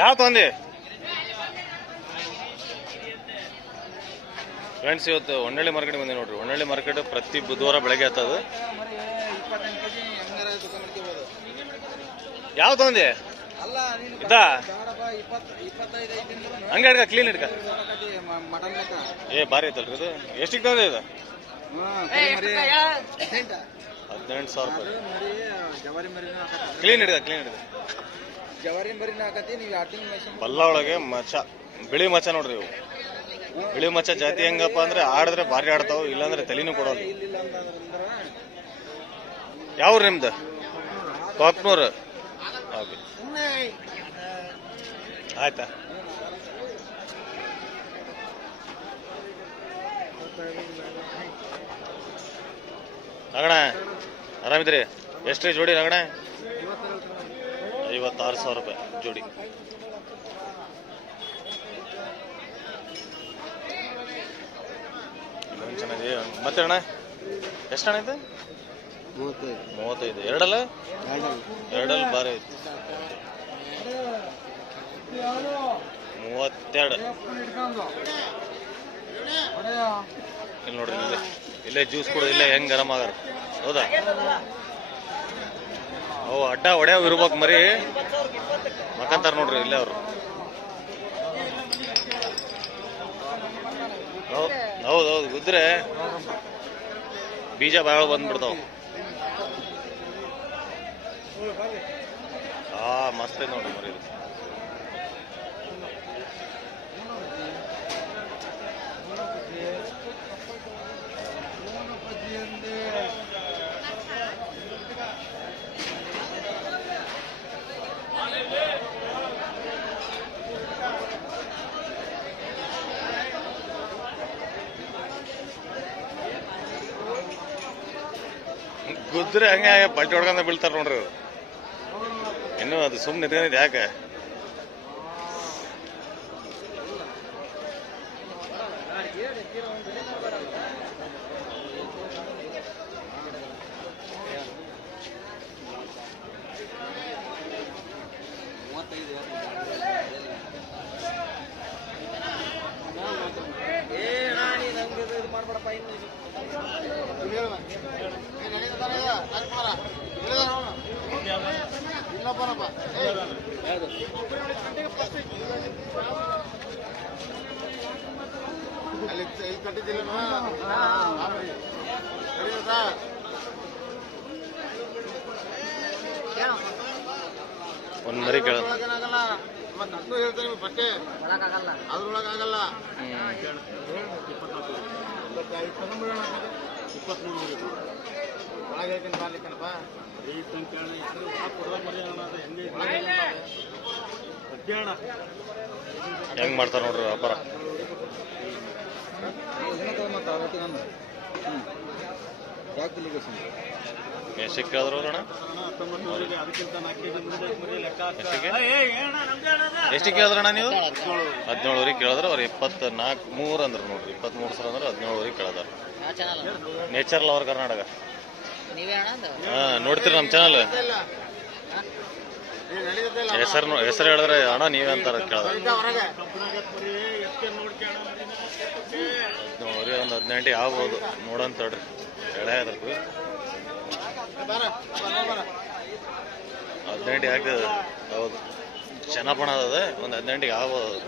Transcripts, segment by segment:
ಯಾವ ತೊಂದಿ? ಫ್ರೆಂಡ್ಸ್ ಇವತ್ತು ಹೊನ್ನಳ್ಳಿ ಮಾರ್ಕೆಟ್ ಬಂದಿ ನೋಡ್ರಿ. ಹೊನ್ನಳ್ಳಿ ಮಾರ್ಕೆಟ್ ಪ್ರತಿ ಬುಧವಾರ ಬೆಳಗ್ಗೆ ಆತದ ಯಾವ ತೊಂದಿ? ಅಲ್ಲ ನೀನು ಇದಾ ಬೇಡಪ್ಪ ಇಪ್ಪತ್ತು ಇಪ್ಪತ್ತೈದು ಐದು ಹಂಗೆ ಹಿಡ್ಕ ಕ್ಲೀನ್ ಹಿಡ್ಕ. ಏ ಬಾರಿ ಐತಲ್ರಿ ಇದು. ಎಷ್ಟಿಗೆ ತಂದೆ ಇದು? ಹದಿನೆಂಟು ಸಾವಿರ ರೂಪಾಯಿ. ಕ್ಲೀನ್ ಹಿಡ್ಕ ಕ್ಲೀನ್ ಹಿಡ್ಕ. ಬಲ್ಲ ಒಳಗೆ ಮಚ, ಬಿಳಿ ಮಚ ನೋಡ್ರಿ ಇವು. ಬಿಳಿ ಮಚ ಜಾತಿ ಹೆಂಗಪ್ಪ ಅಂದ್ರೆ ಆಡಿದ್ರೆ ಭಾರಿ ಆಡ್ತಾವ, ಇಲ್ಲಾಂದ್ರೆ ತಲೆನೂ ಕೊಡೋದು ಯಾವ ನಿಮ್ದು? ಕೊಕ್ನೂರು ಓಕೆ. ಆಯ್ತಾ? ನಗಣ ಆರಾಮಿದ್ರಿ? ಎಷ್ಟ್ರಿ ಜೋಡಿ ನಗಣ ಐವತ್ತಾರು ಸಾವಿರ ರೂಪಾಯಿ ಜೋಡಿ. ಚೆನ್ನಾಗಿ ಮತ್ತೆ ಅಣ್ಣ? ಎಷ್ಟು ಅಣ್ಣ ಐತೆ ಮೂವತ್ತೈದು. ಮೂವತ್ತೈದು ಎರಡಲ್ಲ? ಎರಡಲ್ಲಿ ಭಾರಿ ಐತಿ ಮೂವತ್ತೆರಡು. ಇಲ್ಲಿ ನೋಡ್ರಿ, ಇಲ್ಲೇ. ಇಲ್ಲೇ ಜ್ಯೂಸ್ ಕೊಡೋದು ಇಲ್ಲೇ ಹೆಂಗ್ ಗರಮ್ ಆಗಾರ ಹೌದಾ? ಅವು ಅಡ್ಡ ಒಡೆಯವ್ ಇರ್ಬೇಕು ಮರಿ. ಮಕ್ಕಂತಾರ ನೋಡ್ರಿ ಇಲ್ಲೇ ಅವ್ರು. ಹೌದೌದು ಹೌದು ಗುದ್ರೆ. ಬೀಜ ಬಾಳ ಬಂದ್ಬಿಡ್ತಾವ. ಆ, ಮಸ್ತ್ ನೋಡ್ರಿ ಮರಿ. ಗುದ್ರೆ ಹಂಗೆ ಬಟ್ಟೆ ಹೊಡ್ಕೊಂಡ ಬೀಳ್ತಾರ ನೋಡ್ರಿ ಇನ್ನು ಇನ್ನೂ ಅದು ಸುಮ್ಮನೆ ನಿಂತ್ಕೊಂಡಿದ್ ಯಾಕೆ? ಏ ಅಣ್ಣ, ಮಾಡ್ಬೇಡಪ್ಪ ಇನ್ನು ಒಂದ್ ಮರಿ ಕೇಳ. ಹೇಳ್ತಾರೆ ಬಟ್ಟೆ ಅದ್ರೊಳಗಾಗಲ್ಲ ಇಪ್ಪತ್ಮೂರು ಒಳಗೆ ಹೇಳ್ತೀನಿ ಬರ್ಲಿಕ್ಕನಪ್ಪ ಹೆಂಗ್ ಮಾಡ್ತಾರ ನೋಡ್ರಿ ವ್ಯಾಪಾರ? ಯಾಕೆ ಅಣ್ಣ ಎಷ್ಟಿಗೆ? ಎಷ್ಟಿಗೆ ಕೇಳಿದ್ರಣ್ಣ ನೀವು? ಹದಿನೇಳುವರೆಗೆ ಕೇಳಿದ್ರೆ ಅವ್ರು ಇಪ್ಪತ್ತ ನಾಲ್ಕು ಮೂರು ಅಂದ್ರೆ ನೋಡ್ರಿ ಇಪ್ಪತ್ಮೂರು ಸಾವಿರ ಅಂದ್ರೆ ಹದಿನೇಳುವರೆಗೆ ಕೇಳದ್ರ. ನೇಚರ್ ಲವರ್ ಕರ್ನಾಟಕ ಹಾ, ನೋಡ್ತೀರಿ ನಮ್ಮ ಚಾನಲ್ ಹೆಸರು ಹೆಸರು ಹೇಳಿದ್ರೆ ಅಣ್ಣ ನೀವೇ ಅಂತಾರ ಕೇಳಿದ. ನೋಡಿ ಒಂದು ಹದಿನೆಂಟು ಆಗ್ಬೋದು. ನೋಡಂತ ಹೇಳ್ರಿ ಎಳೆ ಅದಕ್ಕೆ. ಹದಿನೆಂಟಿಗೆ ಆಗ್ತದೆ. ಹೌದು. ಚೆನ್ನಪಣ ಅದ ಒಂದು ಹದಿನೆಂಟಿಗೆ ಆಗ್ಬೋದು ಅದು.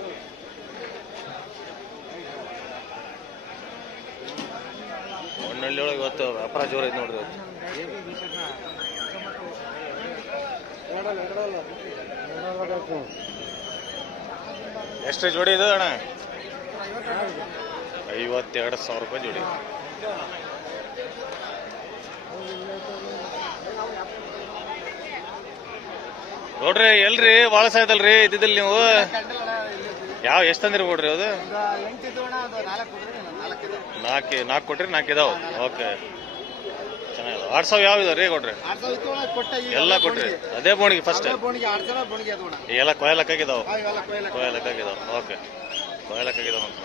ಒಳಗೆ ಇವತ್ತು ವ್ಯಾಪಾರ ಜೋರ ಐತೆ ನೋಡ್ರಿ ಇವತ್ತು. ಎಷ್ಟು ಜೋಡಿ ಇದು ಅಣ್ಣ? ಐವತ್ತೆರಡು ಸಾವಿರ ರೂಪಾಯಿ ಜೋಡಿ. ನೋಡ್ರಿ ಎಲ್ರಿ ಭಾಳ ಸಾಯ್ತಲ್ರಿ ಇದ್ದಿದ್ದಿಲ್ಲ ನೀವು? ಯಾವ ಎಷ್ಟು ತಂದಿರಿ ಕೊಡ್ರಿ ಅದು? ನಾಲ್ಕು ನಾಲ್ಕು ನಾಲ್ಕು ಕೊಟ್ರಿ ನಾಲ್ಕು ಇದಾವೆ. ಓಕೆ ಚೆನ್ನಾಗಿದೆ. ಆರ್ ಸಾವಿರ ಯಾವಿದೆ ರೀ ಕೊಡ್ರಿ ಎಲ್ಲ ಕೊಟ್ರಿ. ಅದೇ ಬೋಣಿಗೆ ಫಸ್ಟ್ ಎಲ್ಲ ಕೊಯ್ಲಕ್ಕಾಗಿದಾವೆ ಕೊಯ್ಲಕ್ಕಾಗಿದಾವೆ ಓಕೆ ಕೊಯ್ಲಕ್ಕಾಗಿದಾವೆ ಅಂತ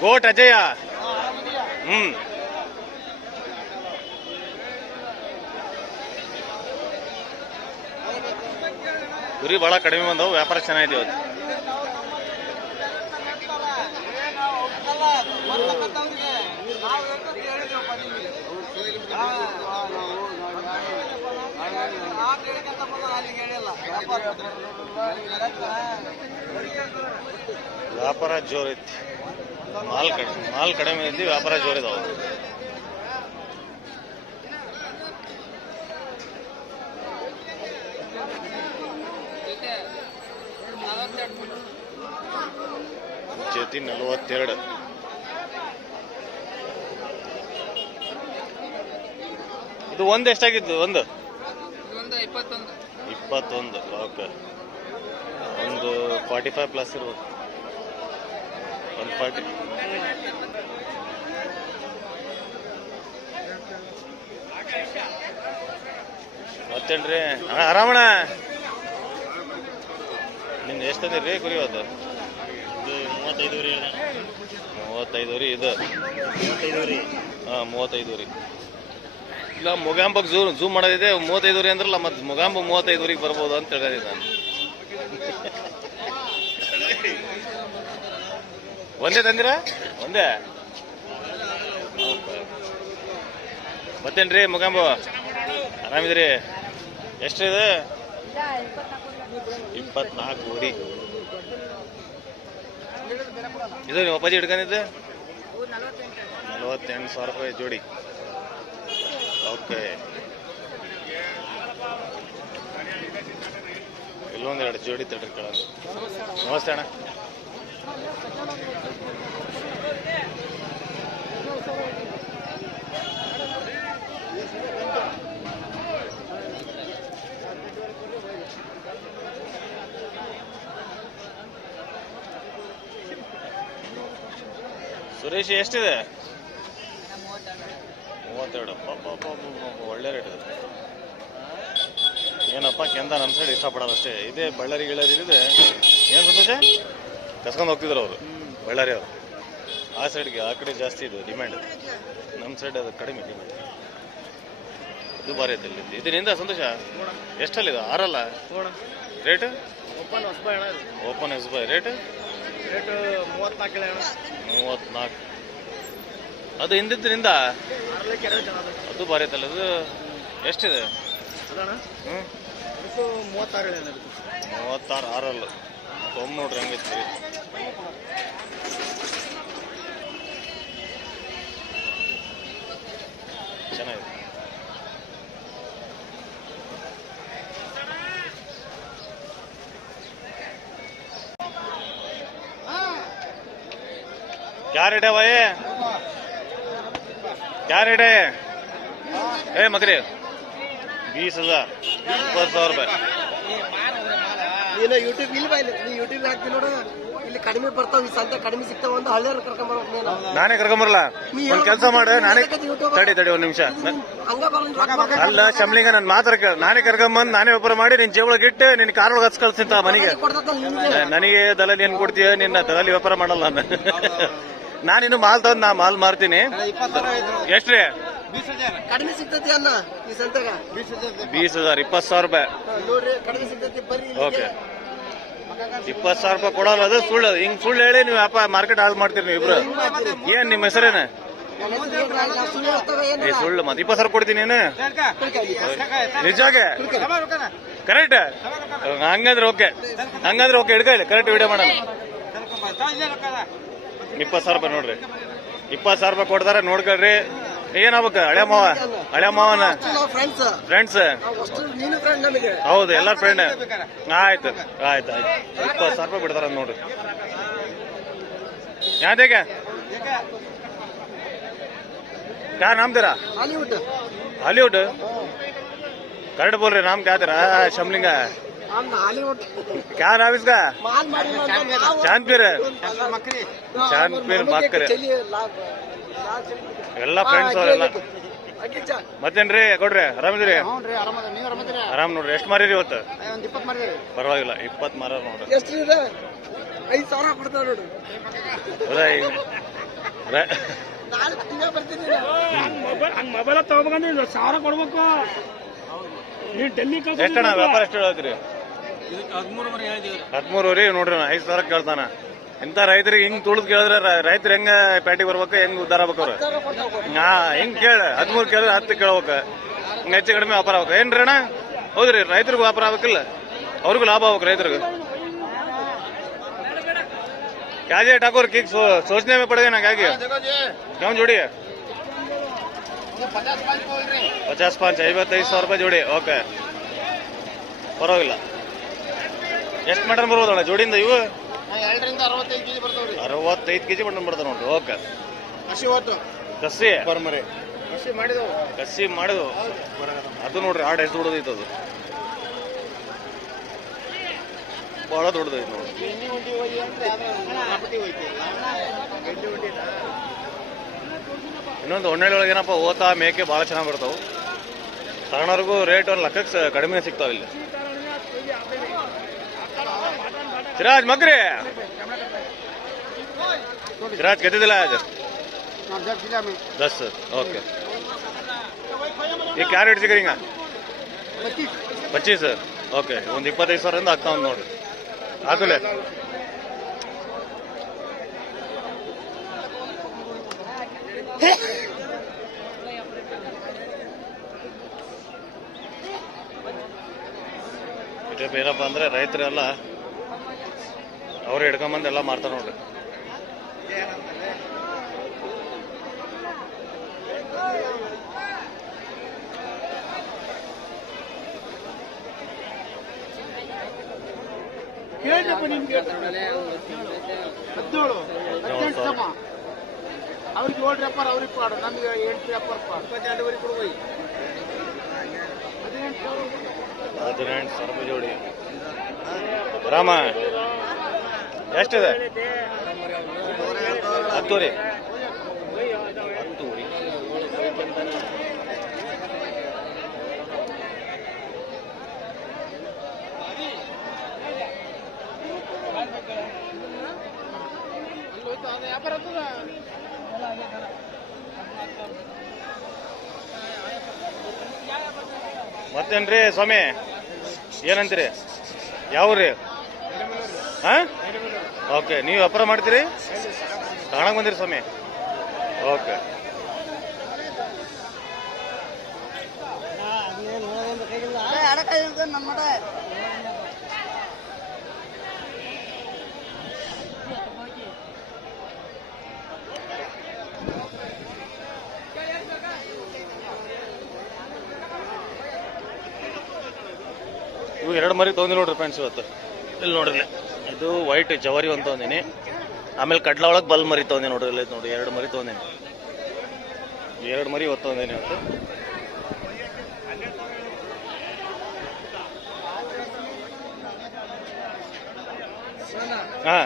ಗೋಟ್ ಅಜಯ. ಹ್ಮ್. ಗುರಿ ಬಹಳ ಕಡಿಮೆ ಬಂದವು. ವ್ಯಾಪಾರ ಚೆನ್ನಾಗಿದೆ ಇವತ್ತು? ವ್ಯಾಪಾರ ಜೋರ್ ಐತಿ ಮಾಲ್ ಕಡಿಮೆ ಮಾಲ್ ಕಡಿಮೆ ಇದ್ದು ವ್ಯಾಪಾರ ಜೋರ್ ಇದಾವ ಜೊತೆ ನಲವತ್ತೆರಡು. ಇದು ಒಂದು ಎಷ್ಟಾಗಿತ್ತು? ಒಂದು. ಇಪ್ಪತ್ತೊಂದು. ಓಕೆ ಒಂದು ಫಾರ್ಟಿ ಫೈವ್ ಪ್ಲಸ್ ಇರ್ಬೋದು. ಒಂದು ಫಾರ್ಟಿ ಮತ್ತೇನ್ರಿ? ಅಣ್ಣ ಆರಾಮಣ ನಿಮ್ದು ಎಷ್ಟು ರೀ ಕುರಿ ಇದು ಮೂವತ್ತೈದು ರೀ ಮೂವತ್ತೈದು ರೀ ಇದು? ಹಾಂ ಮೂವತ್ತೈದು ರೀ. ಇಲ್ಲ ಮುಗಾಂಬಕ್ಕೆ ಝೂ ಝೂಮ್ ಮಾಡೋದಿದೆ ಮೂವತ್ತೈದುವರೆ ಅಂದ್ರಲ್ಲ, ಮತ್ತೆ ಮುಗಾಂಬ ಮೂವತ್ತೈದುವರೆಗೆ ಬರ್ಬೋದು ಅಂತ ಹೇಳಿದೆ ನಾನು. ಒಂದೇ ತಂದಿರ? ಒಂದೇ? ಮತ್ತೇನ್ರಿ ಮುಗಾಂಬ? ಆರಾಮಿದ್ರಿ? ಎಷ್ಟಿದೆ ಇಪ್ಪತ್ನಾಲ್ಕು ಊರಿ. ಇದು ನೀವು ಅಪ್ಪಾಜಿ ಹಿಡ್ಕೊಂಡಿದ್ದೆ? ನಲ್ವತ್ತೆಂಟು ಸಾವಿರ ರೂಪಾಯಿ ಜೋಡಿ. ಓಕೆ. ಇಲ್ಲೊಂದು ಎರಡು ಜೋಡಿ ತಡ್ರಿ ಕೇಳ ನಮಸ್ತೆ ಅಣ್ಣ. ಸುರೇಶ್ ಎಷ್ಟಿದೆ? ಪಾಪ ಒಳ್ಳೆ ರೇಟ್ ಇದೆ. ಏನಪ್ಪ ಕೆಂದ ನಮ್ಮ ಸೈಡ್ ಇಷ್ಟಪಡೋದು ಅಷ್ಟೇ. ಇದೇ ಬಳ್ಳಾರಿ ಗಿಳ್ಳಾರಿ ಇದೆ ಏನು ಸಂತೋಷ? ಕಸ್ಕೊಂಡು ಹೋಗ್ತಿದ್ರು ಅವರು ಬಳ್ಳಾರಿ ಅವರು. ಆ ಸೈಡ್ಗೆ ಆ ಕಡೆ ಜಾಸ್ತಿ ಇದು ಡಿಮ್ಯಾಂಡ್ ನಮ್ಮ ಸೈಡ್ ಅದು ಕಡಿಮೆ ಡಿಮ್ಯಾಂಡ್ ಇದು ಭಾರಿ ಐತೆ ಇಲ್ಲಿ. ಇದರಿಂದ ಸಂತೋಷ? ಎಷ್ಟಲ್ಲಿದೆ? ಆರಲ್ಲ? ರೇಟ್ ಓಪನ್ ಓಪನ್ ಎಸ್ ಬೈ ರೇಟ್ ರೇಟ್ ಮೂವತ್ನಾಲ್ಕು ಮೂವತ್ನಾಲ್ಕು. ಅದು ಹಿಂದಿದ್ದರಿಂದ ಆರ್ಲಿಕ್ಕೆ ಎರಡು ಜನ ಅದ ಅದು ಭಾರಿ ಐತಲ್ಲ ಅದು ಎಷ್ಟಿದೆ ಅದಣ್ಣ ಹ್ಞೂ ಅದಕ್ಕೂ ಮೂವತ್ತಾರು ಹೇಳಿ ಅಣ್ಣ ಮೂವತ್ತಾರು ಆರಲ್ಲ ತೊಂಬ ನೋಡ್ರಿ ಹಂಗೈತಿ ಚೆನ್ನಾಗಿದೆ क्या रेट है भाई क्या ಏ है ए मकरे बीस हजार ಇಪ್ಪತ್ತು ಸಾವಿರ ರೂಪಾಯಿ. ಇಲ್ಲ ನೀ ಯೂಟ್ಯೂಬ್ ಹಾಕ್ತಿ ನೋಡ. ಇಲ್ಲಿ ಕಡಿಮೆ ಬರ್ತಾವ ಈ ಸಂತೆ ಕಡಿಮೆ ಸಿಗ್ತಾವ ಒಂದು ಹಳ್ಳಿಯವ್ರ ಕರ್ಕೊಂಬರ್ಬೇಕು ನೀನು. ನಾನೇ ಕರ್ಕೊಂಬರಲ್ಲ. ಒಂದ್ ಕೆಲಸ ಮಾಡು. ನಾನೇ ತಡಿ ತಡಿ ಒಂದು ನಿಮಿಷ. ಅಲ್ಲ ಶಮ್ಲಿಂಗ ನಾನು ಮಾತ್ರ ನಾನೇ ಕರ್ಕೊಂಬಂದ್ ನಾನೇ ವ್ಯಾಪಾರ ಮಾಡಿ ನಿನ್ನ ಜೇವಳಗ್ ಇಟ್ಟು ನಿನ್ ಕಾರ್ ಒಳಗೆ ಹಚ್ ಕಳ್ಸಿಂತ ಮನೆಗೆ. ನನಗೆ ದಲಾಲಿ ಏನ್ ಕೊಡ್ತೀಯ? ನಿನ್ನ ದಲಲಿ ವ್ಯಾಪಾರ ಮಾಡಲ್ಲ ನಾನು. ನಾನಿನ್ನು ಮಾಲ್ ತಂದ್ ನಾ ಮಾಲ್ ಮಾರ್ತೀನಿ. ಎಷ್ಟ್ರಿ ಕಡಿಮೆ ಸಿಗ್ತೈತಿ ಅಲ್ಲ ಈ ಸಂತೆಗ ಬೀಸ್ ಹಜಾರ್ ಇಪ್ಪತ್ತು ಸಾವಿರ ರೂಪಾಯಿ. ಹಾ, ನೋಡ್ರಿ ಕಡಿಮೆ ಸಿಗ್ತೈತಿ ಬರ್ರಿ ಇಲ್ಲಿಗೆ. ಓಕೆ. ಇಪ್ಪತ್ತು ಸಾವಿರ ರೂಪಾಯಿ ಕೊಡಲ್ಲ ಅದು ಸುಳ್ಳು. ಹಿಂಗ್ ಸುಳ್ಳು ಹೇಳಿ ನೀವು ವ್ಯಾಪಾರ ಮಾರ್ಕೆಟ್ ಹಾಲ್ ಮಾಡ್ತೀರಿ ನೀವು ಇಬ್ರು. ಏನ್ ನಿಮ್ಮ ಹೆಸರೇನೆ? ರಾಜ, ಸುಳ್ಳು. ಏ ಮತ್ತೆ ಇಪ್ಪತ್ತು ಸಾವಿರ ಕೊಡ್ತೀನಿ ಏನು. ನಿಜಾಗೆ? ಕರೆಕ್ಟ್ ಹಂಗಂದ್ರೆ ಓಕೆ ಹಂಗಂದ್ರೆ ಓಕೆ ಹಿಡ್ಕೊಳ್ಳಿ ಕರೆಕ್ಟ್ ವಿಡಿಯೋ ಮಾಡೋಣ. ಇಪ್ಪತ್ತು ಸಾವಿರ ರೂಪಾಯಿ ನೋಡ್ರಿ. ಇಪ್ಪತ್ತು ಸಾವಿರ ರೂಪಾಯಿ ಕೊಡ್ತಾರೆ ನೋಡ್ಕೊಳ್ರಿ. ಏನಾಗ್ಬೇಕು ಹಳೆ ಮಾವ ಹಳೆ ಮಾವನ? ಫ್ರೆಂಡ್ಸ್ ಹೌದು ಎಲ್ಲ ಫ್ರೆಂಡ್ ಆಯ್ತು ಆಯ್ತು ಆಯ್ತು. ಇಪ್ಪತ್ತು ಸಾವಿರ ರೂಪಾಯಿ ಬಿಡ್ತಾರ ನೋಡ್ರಿ. ಯಾವ್ದೇಗ ಯಾ ನಮ್ದಿರಾ? ಹಾಲಿವುಡ್ ಹಾಲಿವುಡ್ ಕರೆಕ್ಟ್ ಬೋಲ್ರಿ ನಮ್ಗೆ ಯಾವ್ದಿರಾ? ಶಮ್ಲಿಂಗ. क्या तेरा शमलिंग है ಆಮ್ದು ಹಾಲಿವುಡ್ क्या नाम इसका ಮಾಲ್ ಮಾಡಿ ಚಾಂದ್ಪೀರ್ ಚಾಂದ್ಪೀರ್ ಮಕ್ಕರೆ ಚಲಿ ಲಾಭ ಎಲ್ಲ ಫ್ರೆಂಡ್ಸ್ ಅವರೆಲ್ಲ ಮತ್ತೇನ್ರಿ ಕೊಡ್ರಿ ಆರಾಮಿದ್ರಿ ಹ್ಞೂ ರೀ ಆರಾಮದ ನೀವು ಆರಾಮದಿರ ಆರಾಮ್ ನೋಡ್ರಿ ಎಷ್ಟು ಮಾರಿರಿ ಇವತ್ತು ಒಂದು ಇಪ್ಪತ್ತು ಮಾಡಿದ್ರಿ ಪರವಾಗಿಲ್ಲ ಇಪ್ಪತ್ತು ಮಾರ ನೋಡ್ರಿ ಎಷ್ಟು ಇದೆ ಐದು ಸಾವಿರ ಕೊಡ್ತಾರ ನೋಡ್ರಿ ಹೌದಾ ಈಗ ರೇ- ನಾಳೆ ತಿಂಗಳ ಬರ್ತೀನಿ ಹಂಗ್ ಮೊಬೈಲ್ ತಗೋಬೇಕಂದ್ರೆ ಸಾವಿರ ಕೊಡ್ಬೇಕು ನೀನ್ ಡೆಲ್ಲಿ ಎಷ್ಟಣ್ಣ ವ್ಯಾಪಾರ ಎಷ್ಟು ಹೇಳ್ತೀರಿ ಹದಿಮೂರುವರೆ ನೋಡ್ರಿ ಐದು ಸಾವಿರ ಕೇಳ್ತಾನ. ಇಂಥ ರೈತರಿಗೆ ಹಿಂಗ್ ತುಳಿದ್ ಕೇಳಿದ್ರೆ ರೈತರು ಹೆಂಗ ಪೇಟೆಗೆ ಬರ್ಬೇಕು, ಹೆಂಗ್ ಉದ್ದಾರ ಅವ್ರು? ಹಾ, ಹಿಂಗ್ ಕೇಳ, ಹದಿಮೂರು ಕೇಳಿದ್ರೆ ಹತ್ತು ಕೇಳ್ಬೇಕು. ಹಿಂಗ ಹೆಚ್ಚು ಕಡಿಮೆ ವ್ಯಾಪಾರ ಆಗ್ಬೇಕು. ಏನ್ರಿ ಅಣ್ಣ? ಹೌದ್ರಿ, ರೈತರಿಗೂ ವ್ಯಾಪಾರ ಆಗ್ಬೇಕಿಲ್ಲ? ಅವ್ರಿಗೂ ಲಾಭ ಆಗ್ಬೇಕು ರೈತರಿಗೆ. ಕ್ಯಾಜೆ ಠಾಕೂರ್, ಕೀಕ್ ಸೋಚನೆ ಮೇ ಪಡೆದ ಹಾಗಾಗಿ ಯಾವ ಜೋಡಿ? ಪಚಾಸ್ ಪಾಂಚ್ ಐವತ್ತೈದು ಸಾವಿರ ರೂಪಾಯಿ ಜೋಡಿ, ಓಕೆ. ಪರವಾಗಿಲ್ಲ. ಎಷ್ಟು ಮಟನ್ ಬರ್ಬೋದಣ್ಣ? ಜೋಡಿಯಿಂದ ಇವು? ಎರಡರಿಂದ ಅರವತ್ತೈದು ಕೆಜಿ ಬರ್ತಾವ್ರಿ. ಅರವತ್ತೈದು ಕೆಜಿ ಮಟನ್ ಬರ್ತಾವ ನೋಡ್ರಿ ಓಕೆ. ಹಸಿ ಕಸಿ? ಬರ್ಮರಿ ಹಸಿ ಮಾಡಿದವು. ಕಸಿ ಮಾಡಿದ್ವು. ಅದು ನೋಡ್ರಿ ಆಡ್ ಎಷ್ಟು ದೊಡ್ಡದೈತೆ ಅದು. ಬಹಳ ದೊಡ್ಡದೈತೆ ನೋಡ್ರಿ. ಉಂಡಿನ ಇನ್ನೊಂದು ಹೊಣ್ಣೆಳ್ಳಿ ಒಳಗೆ ಏನಪ್ಪ ಓತಾ ಮೇಕೆ ಭಾಳ ಚೆನ್ನಾಗಿ ಬರ್ತಾವೆ. ತಗೊಳೋರ್ಗೂ ರೇಟ್ ಒಂದು ಲೆಕ್ಕಕ್ಕೆ ಕಡಿಮೆ ಸಿಗ್ತಾವ ಇಲ್ಲಿ. ಸಿರಾಜ್ ಮಗ್ರಿ ಸಿರಾಜ್ ಗೆದ್ದಿದ್ದಿಲ್ಲ आज दस ओके ये क्या रेट ಸಿಗರಿಂಗ ಪಚ್ಚೀಸ್ ಓಕೆ ಒಂದು ಇಪ್ಪತ್ತೈದು ಸಾವಿರದಿಂದ ಆಗ್ತಾ ಒಂದು ನೋಡ್ರಿ ಆಕಲೆ ಬಿಜೆಪಿ ಏನಪ್ಪ ಅಂದ್ರೆ ರೈತರೆಲ್ಲ ಅವ್ರು ಹಿಡ್ಕೊಂಬಂದು ಎಲ್ಲ ಮಾಡ್ತಾರೆ ನೋಡ್ರಿ. ಹದಿನೇಳು ಹದಿನೆಂಟು ಸಮ. ಅವ್ರಿಗೆ ಏಳು ರೆಪ್ಪರ್ ಅವ್ರಿಗೆ ಪಾಡು ನಮ್ಗೆ ಎಂಟು ರೆಪ್ಪರ್ ಪಾಡು ಇಪ್ಪತ್ತೆರಡುವರೆಗೆ ಕೊಡ್ಬೋದು ಹದಿನೆಂಟು ಸಾವಿರ ಹದಿನೆಂಟು ಸಾವಿರ ಜೋಡಿ. ರಾಮ ಎಷ್ಟಿದೆ? ಹತ್ತೂರಿ. ಮತ್ತೇನ್ರಿ ಸ್ವಾಮಿ? ಏನಂತೀರಿ? ಯಾವ್ರಿ? ಹಾ? ಓಕೆ, ನೀವು ವ್ಯಾಪಾರ ಮಾಡ್ತೀರಿ? ತಗೊಂಡಂಗೆ ಬಂದಿರಿ ಸ್ವಾಮಿ. ಓಕೆ. ಇವು ಎರಡು ಮರಿ ತೊಗೊಂಡಿ ನೋಡ್ರಿ ಫ್ರೆಂಡ್ಸ್ ಇವತ್ತು. ಇಲ್ಲಿ ನೋಡ್ರಿ. ಇದು ವೈಟ್ ಜವರಿ ಅಂತ ತೊಗೊಂಡಿನಿ ಆಮೇಲೆ ಕಡ್ಲ ಒಳಗೆ ಬಲ್ ಮರಿ ತೊಗೊಂಡಿ ನೋಡ್ರಿ, ಇಲ್ಲ ನೋಡಿ, ಎರಡು ಮರಿ ತೊಗೊಂಡಿನಿ. ಎರಡು ಮರಿ ಇವತ್ತು ತೊಗೊಂಡಿನಿ ಇವತ್ತು. ಹಾ.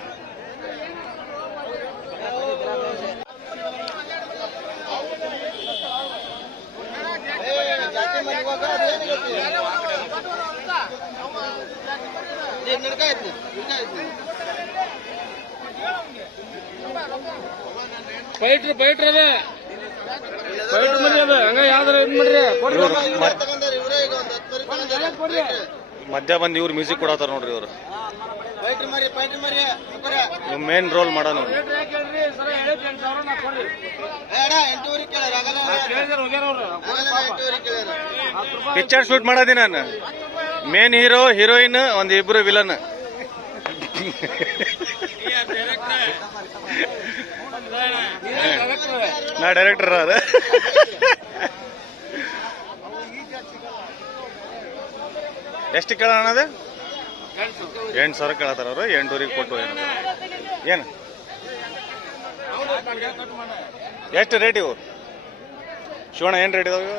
ಫೈಟ್ರ್ ಪೈಟ್ರಿ ಅದ. ಫೈಟ್ರ್ ಮರಿ ಅದ. ಹಂಗ ಯಾವ್ದಾರ ಇದ್ ಮಾಡ್ರಿ. ಕೊಡ್ರಿ. ಇವ್ರು ಮಧ್ಯ ಬಂದು ಇವ್ರು ಮ್ಯೂಸಿಕ್ ಕೊಡತಾರ ನೋಡ್ರಿ ಇವ್ರು. ಪೈಟ್ರಿ ಮರಿ ಪೈಟ್ರಿ ಮರಿ ಇವ್ ಮೇನ್ ರೋಲ್ ರೂಪಾಯಿ ಪಿಕ್ಚರ್ ಶೂಟ್ ಮಾಡೋದಿ ನಾನು. ಮೇನ್ ಹೀರೋ ಹೀರೋಯಿನ್ ಒಂದ್ ಇಬ್ರು ವಿಲನ್ ನಾ ಡೈರೆಕ್ಟರ್ ಅದ. ಎಷ್ಟು ಕೇಳೋಣ ಅದ? ಎಂಟು ಸಾವಿರ ಕೇಳತ್ತಾರ ಅವರು, ಎಂಟೂರಿಗೆ ಕೊಟ್ಟು ಏನು. ಏನು? ಎಷ್ಟು ರೇಟ್ ಇವು? ಶಿವಣ್ಣ, ಏನು ರೇಟ್ ಇದಾವೆ?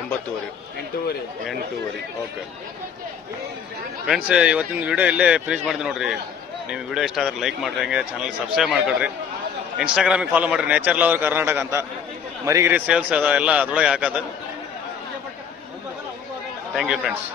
ಒಂಬತ್ತುವರೆ. ಎಂಟೂವರೆ. ಎಂಟೂವರೆ. ಓಕೆ. ಫ್ರೆಂಡ್ಸ್ ಇವತ್ತಿನ ವಿಡಿಯೋ ಇಲ್ಲೇ ಫಿನಿಶ್ ಮಾಡ್ತೀನಿ ನೋಡ್ರಿ. ನೀವು ವಿಡಿಯೋ ಇಷ್ಟ ಆದ್ರೆ ಲೈಕ್ ಮಾಡ್ರಿ ಹಂಗೆ ಚಾನಲ್ ಸಬ್ಸ್ಕ್ರೈಬ್ ಮಾಡ್ಕೊಡ್ರಿ ಇನ್ಸ್ಟಾಗ್ರಾಮಿಗೆ ಫಾಲೋ ಮಾಡ್ರಿ ನೇಚರ್ ಲವರ್ ಕರ್ನಾಟಕ ಅಂತ. ಮರಿಗಿರಿ ಸೇಲ್ಸ್ ಅದ ಎಲ್ಲ ಅದ್ರೊಳಗೆ ಹಾಕೋದು. Thank you friends